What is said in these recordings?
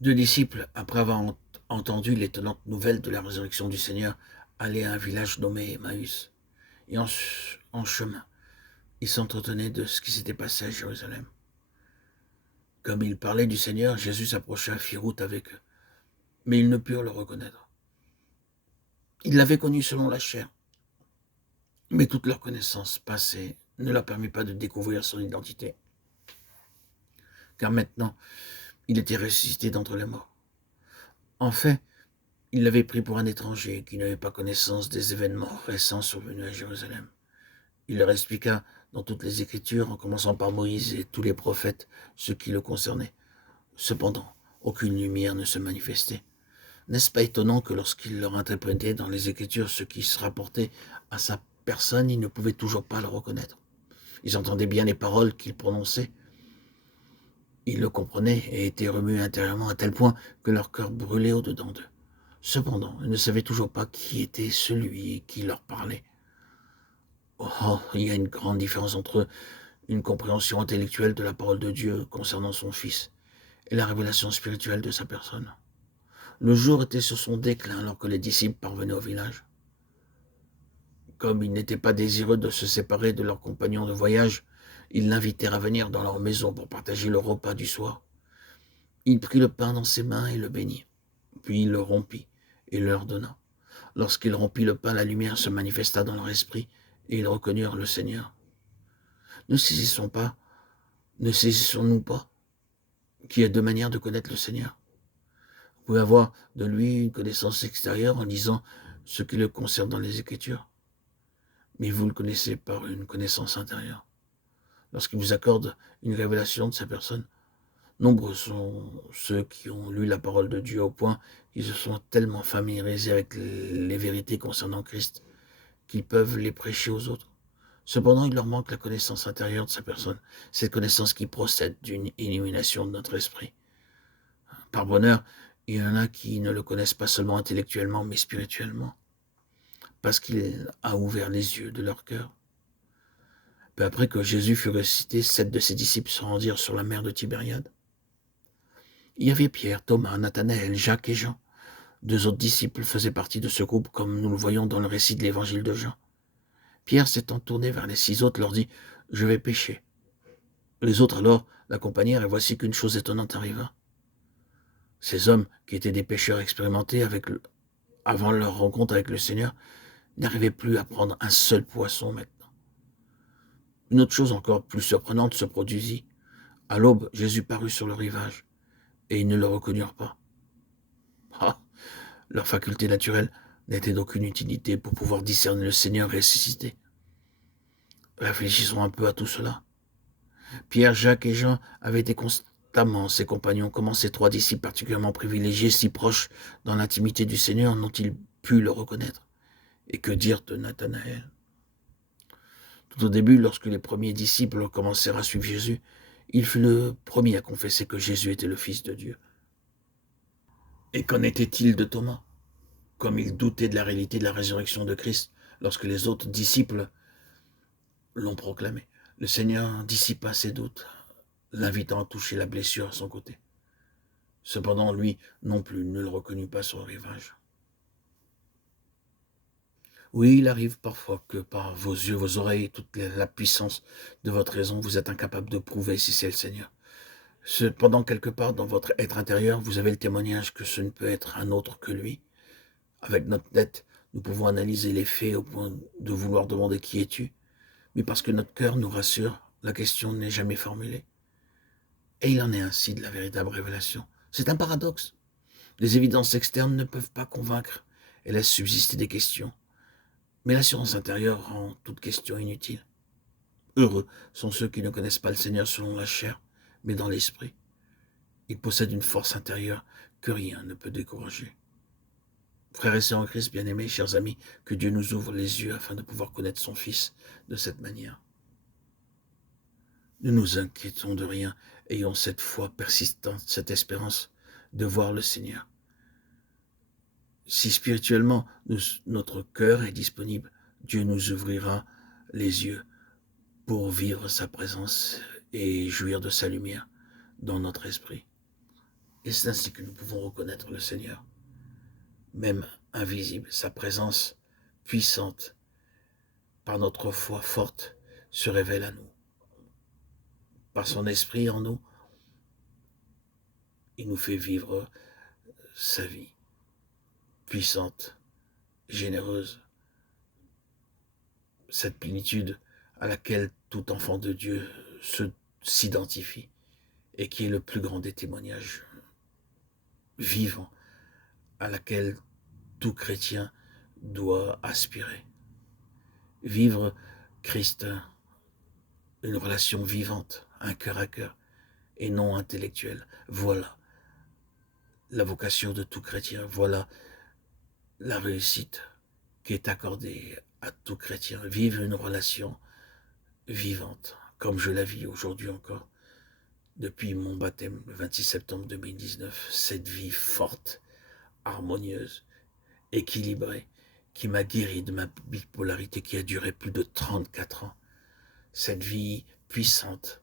Deux disciples, après avoir entendu l'étonnante nouvelle de la résurrection du Seigneur, allaient à un village nommé Emmaüs. Et en chemin, ils s'entretenaient de ce qui s'était passé à Jérusalem. Comme ils parlaient du Seigneur, Jésus s'approcha, fit route avec eux. Mais ils ne purent le reconnaître. Ils l'avaient connu selon la chair, mais toute leur connaissance passée ne leur permit pas de découvrir son identité. Car maintenant, il était ressuscité d'entre les morts. En fait, il l'avait pris pour un étranger qui n'avait pas connaissance des événements récents survenus à Jérusalem. Il leur expliqua dans toutes les Écritures, en commençant par Moïse et tous les prophètes, ce qui le concernait. Cependant, aucune lumière ne se manifestait. N'est-ce pas étonnant que lorsqu'il leur interprétait dans les Écritures ce qui se rapportait à sa personne, ils ne pouvaient toujours pas le reconnaître. Ils entendaient bien les paroles qu'il prononçait. Ils le comprenaient et étaient remués intérieurement à tel point que leur cœur brûlait au-dedans d'eux. Cependant, ils ne savaient toujours pas qui était celui qui leur parlait. Oh, il y a une grande différence entre une compréhension intellectuelle de la parole de Dieu concernant son Fils et la révélation spirituelle de sa personne. Le jour était sur son déclin alors que les disciples parvenaient au village. Comme ils n'étaient pas désireux de se séparer de leurs compagnons de voyage, ils l'invitèrent à venir dans leur maison pour partager le repas du soir. Il prit le pain dans ses mains et le bénit, puis il le rompit et leur donna. Lorsqu'il rompit le pain, la lumière se manifesta dans leur esprit et ils reconnurent le Seigneur. Ne saisissons pas, ne saisissons-nous pas qu'il y a deux manières de connaître le Seigneur. Vous pouvez avoir de lui une connaissance extérieure en lisant ce qui le concerne dans les Écritures, mais vous le connaissez par une connaissance intérieure. Lorsqu'il vous accorde une révélation de sa personne, nombreux sont ceux qui ont lu la parole de Dieu au point qu'ils se sont tellement familiarisés avec les vérités concernant Christ qu'ils peuvent les prêcher aux autres. Cependant, il leur manque la connaissance intérieure de sa personne, cette connaissance qui procède d'une illumination de notre esprit. Par bonheur, il y en a qui ne le connaissent pas seulement intellectuellement, mais spirituellement, parce qu'il a ouvert les yeux de leur cœur. Peu après que Jésus fut ressuscité, 7 de ses disciples se rendirent sur la mer de Tibériade. Il y avait Pierre, Thomas, Nathanaël, Jacques et Jean. Deux autres disciples faisaient partie de ce groupe, comme nous le voyons dans le récit de l'évangile de Jean. Pierre, s'étant tourné vers les 6 autres, leur dit « Je vais pêcher ». Les autres alors l'accompagnèrent, et voici qu'une chose étonnante arriva. Ces hommes, qui étaient des pêcheurs expérimentés avant leur rencontre avec le Seigneur, n'arrivaient plus à prendre un seul poisson maintenant. Une autre chose encore plus surprenante se produisit. À l'aube, Jésus parut sur le rivage, et ils ne le reconnurent pas. Ah, leur faculté naturelle n'était d'aucune utilité pour pouvoir discerner le Seigneur ressuscité. Réfléchissons un peu à tout cela. Pierre, Jacques et Jean avaient été constamment ses compagnons, comment ces trois disciples particulièrement privilégiés, si proches dans l'intimité du Seigneur, n'ont-ils pu le reconnaître? Et que dire de Nathanaël? Tout au début, lorsque les premiers disciples commencèrent à suivre Jésus, il fut le premier à confesser que Jésus était le Fils de Dieu. Et qu'en était-il de Thomas? Comme il doutait de la réalité de la résurrection de Christ, lorsque les autres disciples l'ont proclamé, le Seigneur dissipa ses doutes, l'invitant à toucher la blessure à son côté. Cependant, lui non plus ne le reconnut pas sur le rivage. Oui, il arrive parfois que par vos yeux, vos oreilles, toute la puissance de votre raison, vous êtes incapable de prouver si c'est le Seigneur. Cependant, quelque part dans votre être intérieur, vous avez le témoignage que ce ne peut être un autre que lui. Avec notre tête, nous pouvons analyser les faits au point de vouloir demander qui es-tu, mais parce que notre cœur nous rassure, la question n'est jamais formulée. Et il en est ainsi de la véritable révélation. C'est un paradoxe. Les évidences externes ne peuvent pas convaincre et laissent subsister des questions. Mais l'assurance intérieure rend toute question inutile. Heureux sont ceux qui ne connaissent pas le Seigneur selon la chair, mais dans l'esprit. Ils possèdent une force intérieure que rien ne peut décourager. Frères et sœurs en Christ, bien-aimés, chers amis, que Dieu nous ouvre les yeux afin de pouvoir connaître son Fils de cette manière. Ne nous inquiétons de rien, ayons cette foi persistante, cette espérance de voir le Seigneur. Si spirituellement notre cœur est disponible, Dieu nous ouvrira les yeux pour vivre sa présence et jouir de sa lumière dans notre esprit. Et c'est ainsi que nous pouvons reconnaître le Seigneur, même invisible. Sa présence puissante, par notre foi forte, se révèle à nous. Par son esprit en nous, il nous fait vivre sa vie puissante, généreuse, cette plénitude à laquelle tout enfant de Dieu s'identifie et qui est le plus grand des témoignages vivants à laquelle tout chrétien doit aspirer. Vivre Christ, une relation vivante, un cœur à cœur, et non intellectuelle. Voilà la vocation de tout chrétien. Voilà la réussite qui est accordée à tout chrétien. Vivre une relation vivante, comme je la vis aujourd'hui encore, depuis mon baptême, le 26 septembre 2019. Cette vie forte, harmonieuse, équilibrée, qui m'a guéri de ma bipolarité qui a duré plus de 34 ans. Cette vie puissante,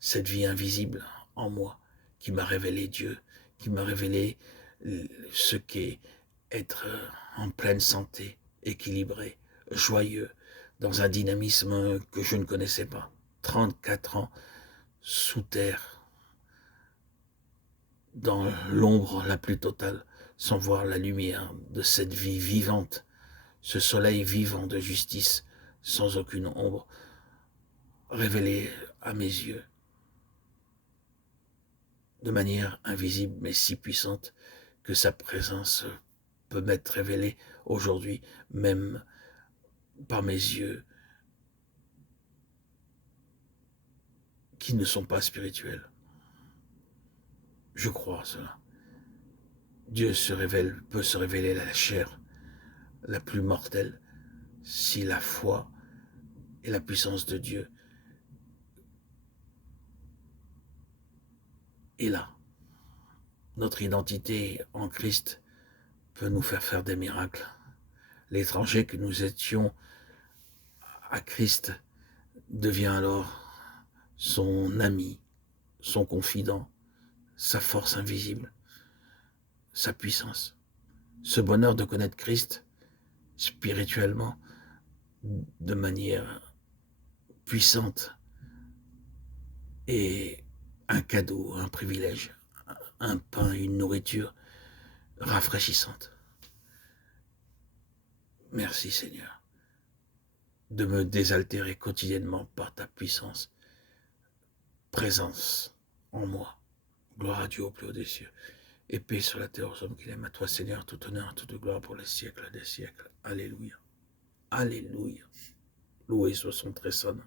cette vie invisible en moi, qui m'a révélé Dieu, qui m'a révélé ce qu'est être en pleine santé, équilibré, joyeux, dans un dynamisme que je ne connaissais pas. 34 ans sous terre, dans l'ombre la plus totale, sans voir la lumière de cette vie vivante, ce soleil vivant de justice, sans aucune ombre, révélé à mes yeux, de manière invisible mais si puissante que sa présence peut m'être révélée aujourd'hui, même par mes yeux qui ne sont pas spirituels. Je crois à cela. Dieu peut se révéler à la chair la plus mortelle si la foi et la puissance de Dieu est là. Notre identité en Christ peut nous faire des miracles. L'étranger que nous étions à Christ devient alors son ami, son confident, sa force invisible, sa puissance. Ce bonheur de connaître Christ spirituellement de manière puissante est un cadeau, un privilège, un pain, une nourriture rafraîchissante. Merci Seigneur de me désaltérer quotidiennement par ta puissance, présence en moi. Gloire à Dieu au plus haut des cieux. Et paix sur la terre aux hommes qu'il aime. À toi Seigneur, tout honneur, toute gloire pour les siècles des siècles. Alléluia. Alléluia. Loué soit son très saint nom.